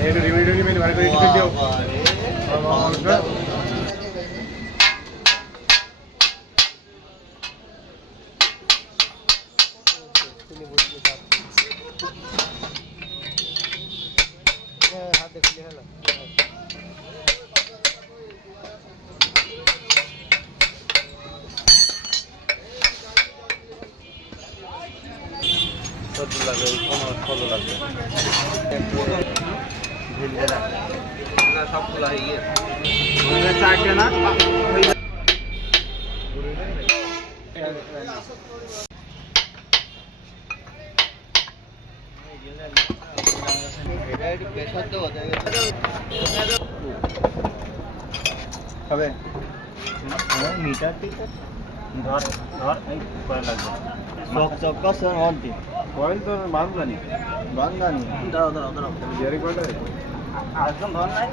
একটু Remini Remini ভালো করে একটু দিও। কত লাগবে কমার কত লাগবে না সব খোলা হয়ে গিয়েছে চারটে না হবে মিটার ধর ধর এই করে লাগবে। চক চক কস অন্তি কয়েল তো বান্ধবানি বান্ধানি দাঁড়াও দাঁড়াও দাঁড়াও। একদম ধর নাই।